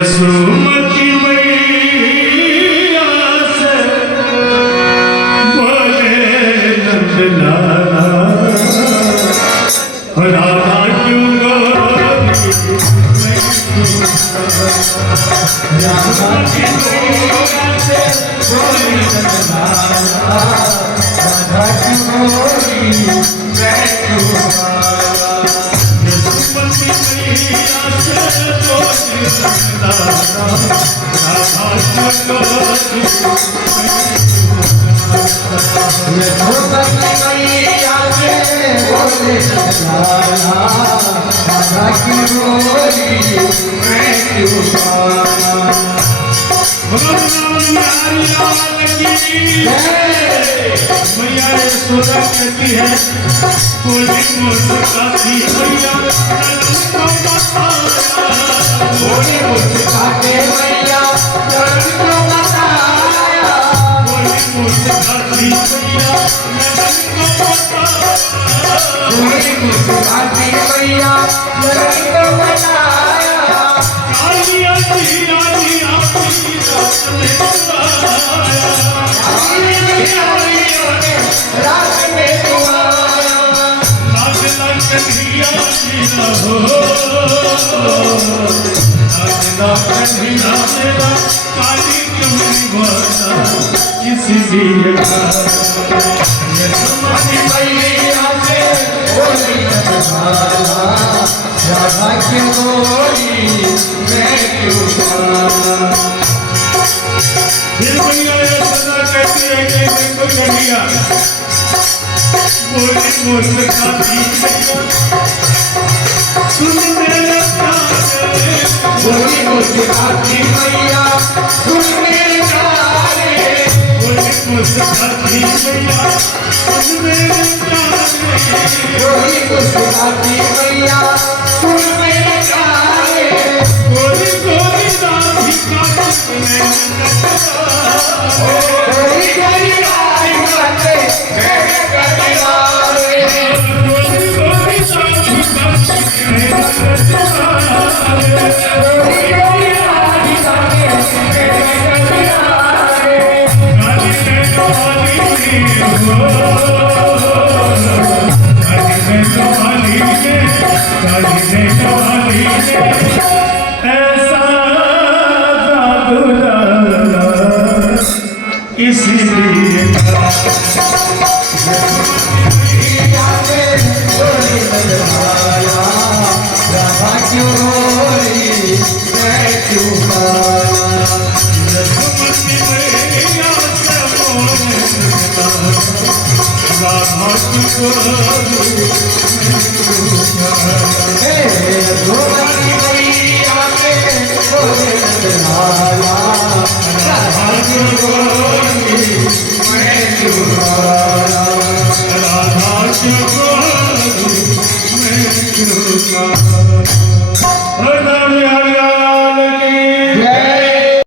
सुमति मैया से बोले नंदलाला राधा क्यों गोरी सुमति मैया से बोले नंदलाला राधा क्यों गोरी मैं क्यों सुमति मैया से बोले मैया यशोदा कहती है बोली मुस्काती मैया बोली मुस्काते मैया बोली मुस्काती मैया बोली मुस्काती मैया कालिया जीरा जीरा रात में कन्हैया जीना हो कन्हैया मेरा काली क्यों नहीं बोलता किसी भी सुमति मैया से बोली राधा क्यों बोली मैं क्यों फिर मैया यशोदा कहती है कि देखो कन्हैया बोली मुस्काती सुन मेरे प्यारे बोली मुस्काती मैया सुन मेरे प्यारे बोली मुस्काती मैया सुन मेरे प्यारे बोली मुस्काती मैया सुन मेरे प्यारे बोली गोरी राधिका तुमने बोली गोरी राधिका इसीलिए राधा क्यों बोली मैं क्यों सुमति मैया से बोले राधा क्यों बोली सुमति मैया से बोले राधा क्यों बोली मैं क्यों राधा क्यों बोली मैं क्यों